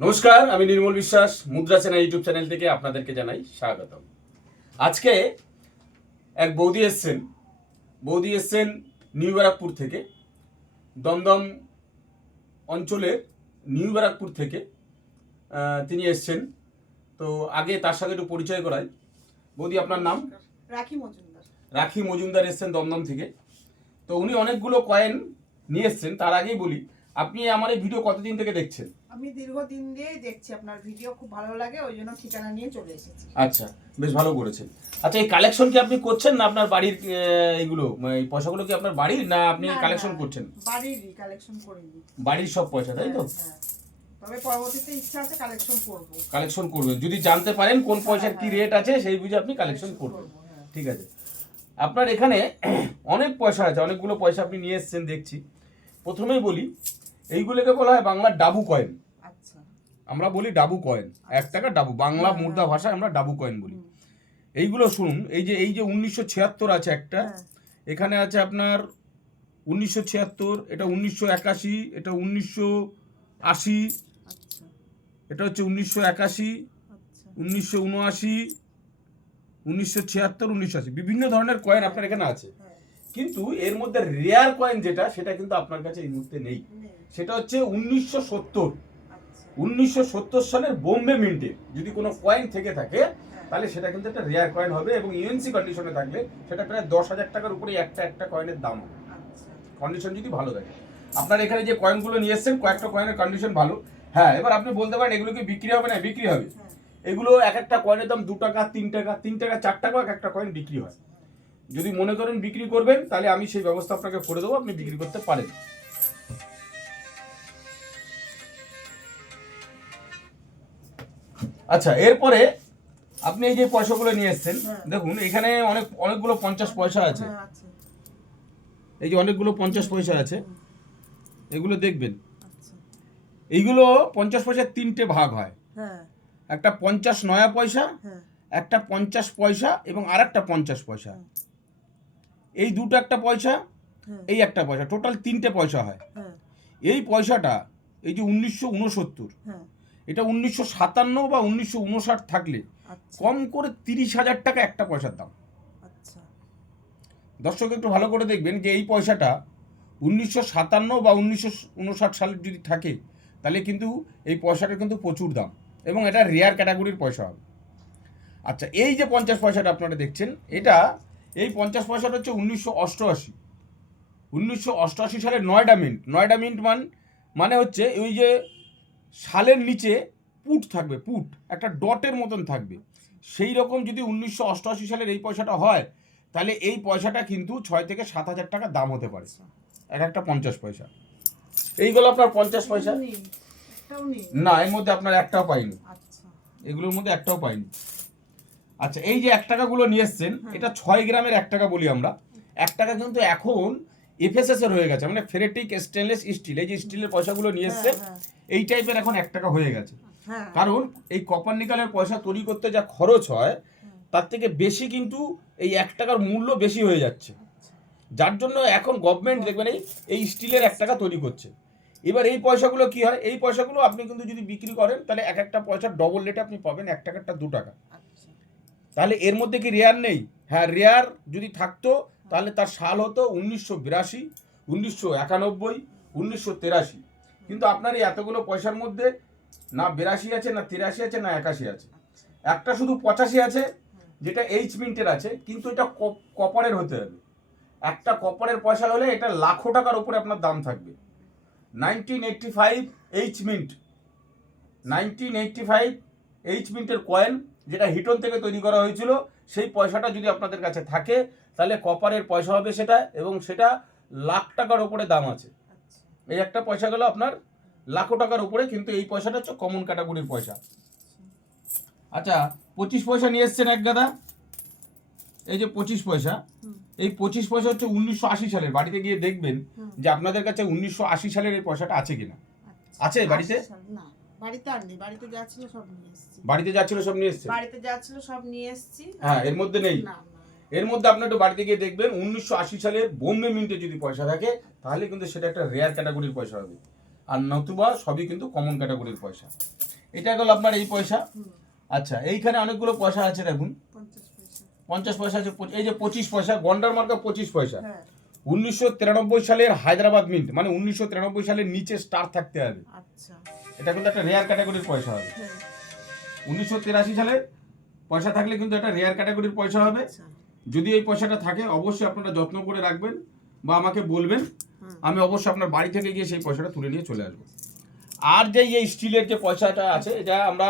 নমস্কার আমি নির্মল বিশ্বাস মুদ্রা সেনা ইউটিউব চ্যানেল থেকে আপনাদেরকে জানাই স্বাগতম। আজকে এক বৌদি এসছেন বৌদি এসছেন নিউ ব্যারাকপুর থেকে দমদম অঞ্চলের নিউ ব্যারাকপুর থেকে তিনি এসছেন। তো আগে তার সাথে একটু পরিচয় করাই। বৌদি আপনার নাম? রাখি মজুমদার। রাখি মজুমদার এসছেন দমদম থেকে। তো উনি অনেকগুলো কয়েন নিয়ে এসছেন তার আগেই বলি আপনি আমার এই ভিডিও কতদিন থেকে দেখছেন? আমি দীর্ঘদিন দিয়েই দেখছি আপনার ভিডিও খুব ভালো লাগে ওই জন্য ঠিকানা নিয়ে চলে এসেছি। আচ্ছা বেশ ভালো করেছেন। আচ্ছা এই কালেকশন কি আপনি করছেন না আপনার বাড়ির আহ, এইগুলো মানে এই পয়সাগুলো কি আপনার বাড়ির না আপনি কালেকশন করছেন? বাড়িরই কালেকশন করিনি। বাড়ির সব পয়সা তাই তো? হ্যাঁ, হ্যাঁ। তবে পরবর্তীতে ইচ্ছা আছে কালেকশন করব। কালেকশন করবেন। যদি জানতে পারেন কোন পয়সার কি হ্যাঁ, রেট আছে সেই বুঝে আপনি কালেকশন করবেন। হ্যাঁ। ঠিক আছে। আপনার এখানে অনেক পয়সা আছে অনেকগুলো পয়সা আপনি নিয়ে এসেছেন দেখছি। প্রথমেই বলি এইগুলোকে বলা হয় বাংলার ডাবু কয়েন। আচ্ছা। আমরা বলি ডাবু কয়েন। এক টাকা ডাবু। বাংলা হ্যাঁ, মুদ্রা ভাষায় আমরা ডাবু কয়েন বলি। এইগুলো শুনুন এই যে এই যে উনিশশো ছিয়াত্তর আছে একটা হ্যাঁ, এখানে আছে আপনার উনিশশো ছিয়াত্তর এটা উনিশশো একাশি এটা উনিশশো আশি আচ্ছা। এটা হচ্ছে উনিশশো একাশি আচ্ছা। উনিশশো উনআশি উনিশশো ছিয়াত্তর উনিশশো আশি। বিভিন্ন ধরনের কয়েন আপনার এখানে আছে। হ্যাঁ। কিন্তু এর মধ্যে রেয়ার কয়েন যেটা সেটা কিন্তু আপনার কাছে এই মুহূর্তে নেই। সেটা হচ্ছে উনিশশো সত্তর। আচ্ছা। উনিশশো সত্তর সালের বোম্বে মিন্টে। যদি কোনো কয়েন থেকে থাকে হ্যাঁ, তাহলে সেটা কিন্তু একটা রেয়ার কয়েন হবে এবং ইউএনসি কন্ডিশনে থাকলে সেটা প্রায় দশ হাজার টাকার উপরে একটা একটা কয়েনের দাম হবে। আচ্ছা। কন্ডিশন যদি ভালো থাকে। আপনার এখানে যে কয়েনগুলো নিয়ে এসেছেন কয়েকটা কয়েনের কন্ডিশন ভালো। হ্যাঁ এবার আপনি বলতে পারেন এগুলো কি বিক্রি হবে না বিক্রি হবে। হ্যাঁ। এগুলো এক একটা কয়েনের দাম দু টাকা তিন টাকা তিন টাকা চার টাকা এক একটা কয়েন বিক্রি হয়। যদি মনে করেন বিক্রি করবেন তাহলে আমি সেই ব্যবস্থা আপনাকে করে দেবো আপনি বিক্রি করতে পারেন। আচ্ছা এরপরে আপনি এই যে পয়সাগুলো নিয়ে এসেছেন হ্যাঁ। দেখুন এখানে অনেক অনেকগুলো পঞ্চাশ পয়সা আছে। হ্যাঁ, এই যে অনেকগুলো পঞ্চাশ পয়সা আছে এগুলো দেখবেন। আচ্ছা। এইগুলো পঞ্চাশ পয়সার তিনটে ভাগ হয়। হ্যাঁ। একটা পঞ্চাশ নয়া পয়সা একটা পঞ্চাশ পয়সা এবং আর একটা পঞ্চাশ পয়সা। এই দুটো একটা পয়সা এই একটা পয়সা টোটাল তিনটে পয়সা হয়। এই পয়সাটা এই যে উনিশশো উনসত্তর এটা উনিশশো সাতান্ন বা উনিশশো উনষাট থাকলে আচ্ছা। কম করে তিরিশ হাজার টাকা একটা পয়সার দাম। আচ্ছা। দর্শক একটু ভালো করে দেখবেন যে এই পয়সাটা উনিশশো সাতান্ন বা উনিশশো উনষাট সালের যদি থাকে তাহলে কিন্তু এই পয়সাটার কিন্তু প্রচুর দাম এবং এটা রেয়ার ক্যাটাগরির পয়সা হবে। আচ্ছা এই যে পঞ্চাশ পয়সাটা আপনারা দেখছেন এটা এই পঞ্চাশ পয়সাটা হচ্ছে উনিশশো অষ্টআশি। উনিশশো অষ্টআশি সালের নয়ডা মিন্ট নয়ডা মিন্ট মান মানে হচ্ছে ওই যে সালের নিচে পুট থাকবে পুট একটা ডটের মতন থাকবে। সেই রকম যদি উনিশশো অষ্টআশি সালের এই পয়সাটা হয় তাহলে এই পয়সাটা কিন্তু ছয় থেকে সাত হাজার টাকা দাম হতে পারে। এক একটা পঞ্চাশ পয়সা। এইগুলো আপনার পঞ্চাশ পয়সা। না এর মধ্যে আপনার একটাও পাইনি। আচ্ছা। এগুলোর মধ্যে একটাও পাইনি। আচ্ছা এই যে এক টাকাগুলো নিয়ে এসছেন এটা ছয় গ্রামের এক টাকা বলি আমরা। এক টাকা কিন্তু এখন এফএসএস এর হয়ে গেছে মানে ফেরেটিক স্টেনলেস স্টিল এই যে স্টিলের পয়সাগুলো নিয়ে এসছেন হ্যাঁ, এই টাইপের এখন এক টাকা হয়ে গেছে। হ্যাঁ। কারণ এই কপার নিকালের পয়সা তৈরি করতে যা খরচ হয় তার থেকে বেশি কিন্তু এই এক টাকার মূল্য বেশি হয়ে যাচ্ছে। যার জন্য এখন গভর্নমেন্ট দেখবেন এই এই স্টিলের এক টাকা তৈরি করছে। এবার এই পয়সাগুলো কি হয়? এই পয়সাগুলো আপনি কিন্তু যদি বিক্রি করেন তাহলে এক একটা পয়সা ডবল রেটে আপনি পাবেন এক টাকারটা দু টাকা। আচ্ছা। তাহলে এর মধ্যে কি রেয়ার নেই? হ্যাঁ রেয়ার যদি থাকতো তাহলে তার সাল হতো উনিশশো বিরাশি, উনিশশো একানব্বই, উনিশশো তেরাশি। কিন্তু আপনার এই এতগুলো পয়সার মধ্যে না বিরাশি আছে, না তিরাশি আছে, না একাশি আছে। একটা শুধু পঁচাশি আছে, যেটা এইচ মিন্টের আছে, কিন্তু এটা কপ- কপারের হতে হবে। একটা কপারের পয়সা হলে এটা লাখো টাকার উপরে আপনার দাম থাকবে। Nineteen eighty five H mint nineteen eighty five H মিন্টের coin যেটা হিটন থেকে তৈরি করা হয়েছিল, সেই পয়সাটা যদি আপনাদের কাছে থাকে তাহলে কপারের পয়সা হবে সেটা এবং সেটা লাখ টাকার উপরে দাম আছে। আচ্ছা। এই একটা পয়সা গেল আপনার লাখো টাকার উপরে কিন্তু এই পয়সাটা হচ্ছে কমন ক্যাটাগরির পয়সা। আচ্ছা পঁচিশ পয়সা নিয়ে এসছেন এক গাদা। এই যে পঁচিশ পয়সা এই পঁচিশ পয়সা হচ্ছে উনিশশো আশি সালের। বাড়িতে গিয়ে দেখবেন যে আপনাদের কাছে উনিশশো আশি সালের এই পয়সাটা আছে কিনা। আচ্ছা। আছে বাড়িতে? বাড়িতে আর নেই। বাড়িতে যা ছিল সব নিয়ে এসেছি। বাড়িতে যা ছিল সব নিয়ে এসছেন বাড়িতে যা ছিল সব নিয়ে এসেছি। হ্যাঁ এর মধ্যে নেই? না। এর মধ্যে আপনি একটু বাড়িতে গিয়ে দেখবেন উনিশশো আশি সালের বোম্বে মিন্টে যদি পয়সা থাকে তাহলে কিন্তু সেটা একটা রেয়ার ক্যাটাগরির পয়সা হবে। আর নতুবা সবই কিন্তু কমন ক্যাটাগরির পয়সা। এটা গেল আপনার এই পয়সা। আচ্ছা এইখানে অনেকগুলো পয়সা আছে দেখুন। পঞ্চাশ পয়সা। আছে এই যে পঁচিশ পয়সা গন্ডার মার্কা পঁচিশ পয়সা। হ্যাঁ। উনিশশো তিরানব্বই সালের হায়দ্রাবাদ মিন্ট মানে উনিশশো তিরানব্বই সালের নিচে স্টার থাকতে হবে। আচ্ছা। এটা কিন্তু একটা রেয়ার ক্যাটাগরির পয়সা হবে। হ্যাঁ। উনিশশো তিরাশি সালে পয়সা থাকলে কিন্তু একটা রেয়ার ক্যাটাগরির পয়সা হবে। আচ্ছা। যদি এই পয়সাটা থাকে অবশ্যই আপনারা যত্ন করে রাখবেন বা আমাকে বলবেন। আমি অবশ্যই আপনার বাড়ি থেকে গিয়ে সেই পয়সাটা তুলে নিয়ে চলে আসব। আর যে এই স্টিলের যে পয়সাটা আছে এটা আমরা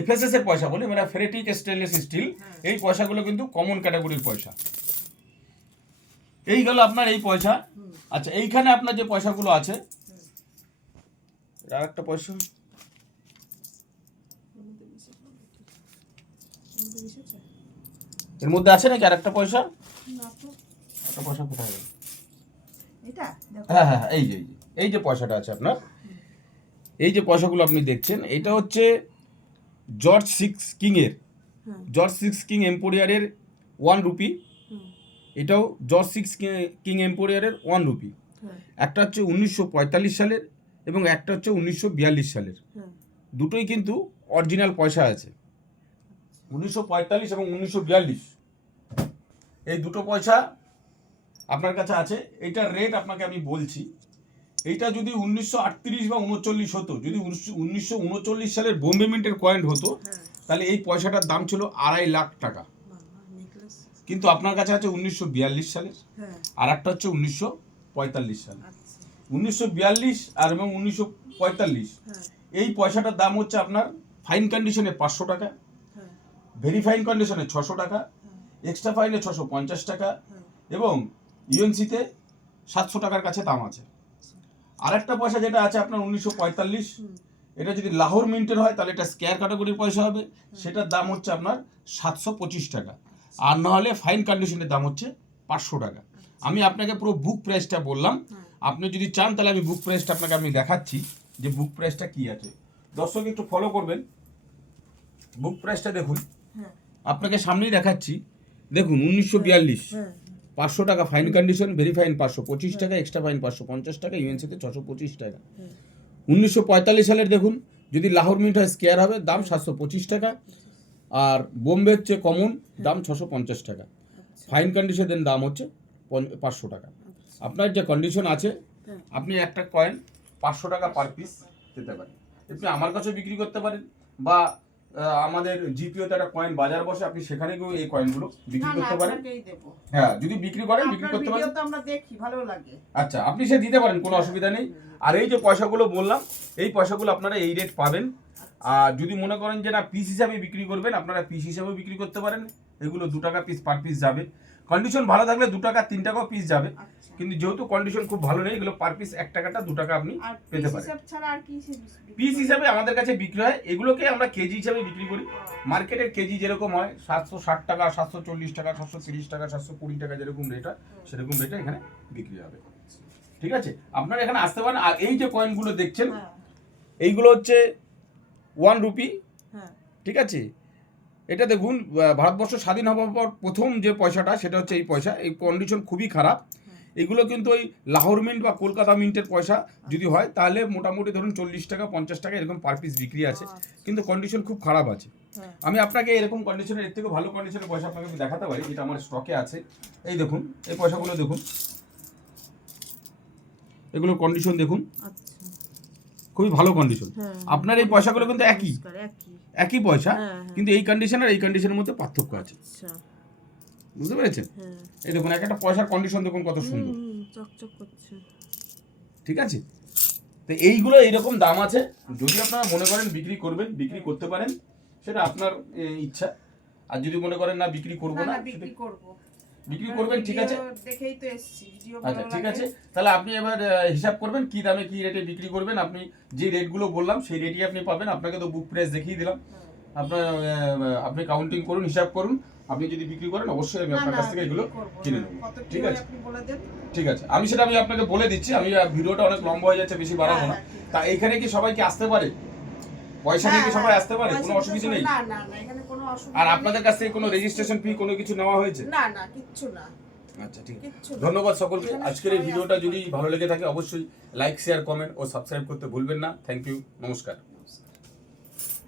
এফএসএস এর পয়সা বলি মানে ফেরেটিক স্টেনলেস স্টিল এই পয়সাগুলো কিন্তু কমন ক্যাটাগরির পয়সা। এই গেল আপনার এই পয়সা। আচ্ছা এইখানে আপনার যে পয়সাগুলো আছে আর একটা পয়সা। এর মধ্যে আছে নাকি আর একটা পয়সা? একটা পয়সা কোথায়? গেল এটা হ্যাঁ হ্যাঁ হ্যাঁ, এই যে এই যে এই যে পয়সাটা আছে আপনার। এই যে পয়সাগুলো আপনি দেখছেন এটা হচ্ছে জর্জ সিক্স কিংয়ের। জর্জ সিক্স কিং এম্পোরিয়ারের ওয়ান রুপি। এটাও জর্জ সিক্স কিং এম্পোরিয়ারের ওয়ান রুপি। একটা হচ্ছে উনিশশো পঁয়তাল্লিশ সালের এবং একটা হচ্ছে উনিশশো বিয়াল্লিশ সালের। দুটোই কিন্তু অরিজিনাল পয়সা আছে। উনিশশো পঁয়তাল্লিশ এবং উনিশশো বিয়াল্লিশ। এই দুটো পয়সা আপনার কাছে আছে। এইটার রেট আপনাকে আমি বলছি। এইটা যদি উনিশশো আটত্রিশ বা উনচল্লিশ হতো যদি উনিশশো উনচল্লিশ সালের বোম্বে মিন্টের কয়েন হতো হ্যাঁ। তাহলে এই পয়সাটার দাম ছিল আড়াই লাখ টাকা। কিন্তু আপনার কাছে আছে উনিশশো বিয়াল্লিশ সালের। হ্যাঁ। আর একটা হচ্ছে উনিশশো পঁয়তাল্লিশ সাল আচ্ছা। উনিশশো বিয়াল্লিশ আর এবং উনিশশো পঁয়তাল্লিশ। হ্যাঁ। এই পয়সাটার দাম হচ্ছে আপনার ফাইন কন্ডিশনে পাঁচশো টাকা। হ্যাঁ ভেরি কন্ডিশনে ছশো টাকা এক্সট্রা ফাইনে ছশো পঞ্চাশ টাকা এবং ইউএনসিতে সাতশো টাকার কাছে দাম আছে। আরেকটা পয়সা যেটা আছে আপনার উনিশশো পঁয়তাল্লিশ, এটা যদি লাহোর মিন্টের হয়, তাহলে এটা স্কেয়ার ক্যাটাগরির পয়সা হবে। সেটার দাম হচ্ছে আপনার সাতশো পঁচিশ টাকা। আর নাহলে ফাইন কন্ডিশনের দাম হচ্ছে পাঁচশো টাকা। আমি আপনাকে পুরো বুক প্রাইসটা বললাম। আপনি যদি চান, তাহলে আমি বুক প্রাইসটা আপনাকে আমি দেখাচ্ছি যে বুক প্রাইসটা কি আছে। দর্শক, একটু ফলো করবেন। বুক প্রাইসটা দেখুন। আপনাকে সামনেই দেখাচ্ছি। দেখুন উনিশশো বিয়াল্লিশ। হ্যাঁ পাঁচশো টাকা ফাইন কন্ডিশন ভেরি ফাইন পাঁচশো পঁচিশ টাকা এক্সট্রা ফাইন পাঁচশো পঞ্চাশ টাকা ইউএনসিতে ছশো পঁচিশ টাকা। হ্যাঁ। উনিশশো পঁয়তাল্লিশ সালের দেখুন যদি লাহোর মিন্ট হয় স্কেয়ার হবে দাম সাতশো পঁচিশ টাকা। আর বোম্বে হচ্ছে কমন দাম ছশো পঞ্চাশ টাকা। আচ্ছা। ফাইন কন্ডিশনের দাম হচ্ছে পাঁচশো টাকা। আচ্ছা। আপনার যে কন্ডিশন আছে হ্যাঁ। আপনি একটা কয়েন পাঁচশো টাকা পার পিস পেতে পারেন। আপনি আমার কাছেও বিক্রি করতে পারেন বা আমাদের জিপিওতে একটা কয়েন বাজার বসে আপনি সেখানে গিয়েও এই কয়েনগুলো বিক্রি করতে পারেন। হ্যাঁ যদি বিক্রি করেন বিক্রি করতে পারেন। আমরা দেখি ভালো লাগে। আচ্ছা আপনি সে দিতে পারেন কোনো অসুবিধা নেই। আর এই যে পয়সাগুলো বললাম এই পয়সাগুলো আপনারা এই রেট পাবেন। আর যদি মনে করেন যে না পিস হিসাবে বিক্রি করবেন আপনারা পিস হিসাবেও বিক্রি করতে পারেন। এগুলো দু টাকা পিস পার পিস যাবে। কন্ডিশন ভালো থাকলে দু টাকা তিন টাকাও পিস যাবে। আচ্ছা। কিন্তু যেহেতু কন্ডিশন খুব ভালো নেই এগুলো পার পিস এক টাকাটা দু টাকা আপনি পেতে পারেন। পিস হিসাবে আমাদের কাছে বিক্রি হয় এগুলোকে আমরা কেজি হিসাবে বিক্রি করি। মার্কেটের কেজি যেরকম হয় সাতশো ষাট টাকা সাতশো চল্লিশ টাকা সাতশো তিরিশ টাকা সাতশো কুড়ি টাকা যেরকম রেট হয় সেরকম রেটে এখানে বিক্রি হবে। ঠিক আছে? আপনারা এখানে আসতে পারেন আর এই যে কয়েনগুলো দেখছেন হ্যাঁ। এইগুলো হচ্ছে ওয়ান রুপি হ্যাঁ। ঠিক আছে? এটা দেখুন ভারতবর্ষ স্বাধীন হওয়ার পর প্রথম যে পয়সাটা সেটা হচ্ছে এই পয়সা। এই কন্ডিশন খুবই খারাপ। এগুলো কিন্তু ওই লাহোর মিন্ট বা কলকাতা মিন্টের পয়সা যদি হয় তাহলে মোটামুটি ধরুন চল্লিশ টাকা পঞ্চাশ টাকা এরকম পার পিস বিক্রি আছে। কিন্তু কন্ডিশন খুব খারাপ আছে। হ্যাঁ। আমি আপনাকে এরকম কন্ডিশনের এর থেকে ভালো কন্ডিশনের পয়সা আপনাকে দেখাতে পারি যেটা আমার স্টকে আছে। এই দেখুন এই পয়সাগুলো দেখুন। এগুলোর কন্ডিশন দেখুন। আচ্ছা। খুবই ভালো কন্ডিশন হ্যাঁ আপনার এই পয়সাগুলো কিন্তু একই। একই। পয়সা হ্যাঁ, হ্যাঁ। কিন্তু এই কন্ডিশন আর এই কন্ডিশনের মধ্যে পার্থক্য আছে। আচ্ছা। বুঝতে পেরেছেন? হ্যাঁ। এই দেখুন এক একটা পয়সার কন্ডিশন দেখুন কত সুন্দর। চকচক করছে। ঠিক আছে? তো এইগুলো এইরকম দাম আছে। যদি আপনারা মনে করেন বিক্রি করবেন বিক্রি করতে পারেন সেটা আপনার ইচ্ছা। আর যদি মনে করেন না বিক্রি করব না বিক্রি করব। বিক্রি করবেন ঠিক আছে? দেখেই তো এসেছি আচ্ছা ঠিক আছে। তাহলে আপনি এবার হিসাব করবেন কি দামে কি রেটে বিক্রি করবেন। আপনি যে রেটগুলো বললাম সেই রেটই আপনি পাবেন। আপনাকে তো বুক প্রাইস দেখিয়ে দিলাম। আপনার আপনি কাউন্টিং করুন হিসাব করুন। আপনি যদি বিক্রি করেন অবশ্যই আমি আপনার কাছ থেকে এগুলো কিনে নেব। ঠিক আছে? ঠিক আছে। আমি সেটা আমি আপনাকে বলে দিচ্ছি। আমি ভিডিওটা অনেক লম্বা হয়ে যাচ্ছে বেশি বাড়াবো না। হ্যাঁ, ঠিক আছে। তা এখানে কি সবাই কি আসতে পারে? পয়সা নিয়ে কি হ্যাঁ, সবাই হ্যাঁ, আসতে পারে? কোনো অসুবিধা নেই? না না না আর আপনাদের কাছ থেকে কোনো রেজিস্ট্রেশন ফি কোনো কিছু নেওয়া হয়েছে? না না কিচ্ছু না। আচ্ছা ঠিক আছে। ধন্যবাদ সকলকে। আজকের এই ভিডিওটা যদি ভালো লেগে থাকে অবশ্যই লাইক শেয়ার কমেন্ট ও সাবস্ক্রাইব করতে ভুলবেন না। থ্যাংক ইউ নমস্কার।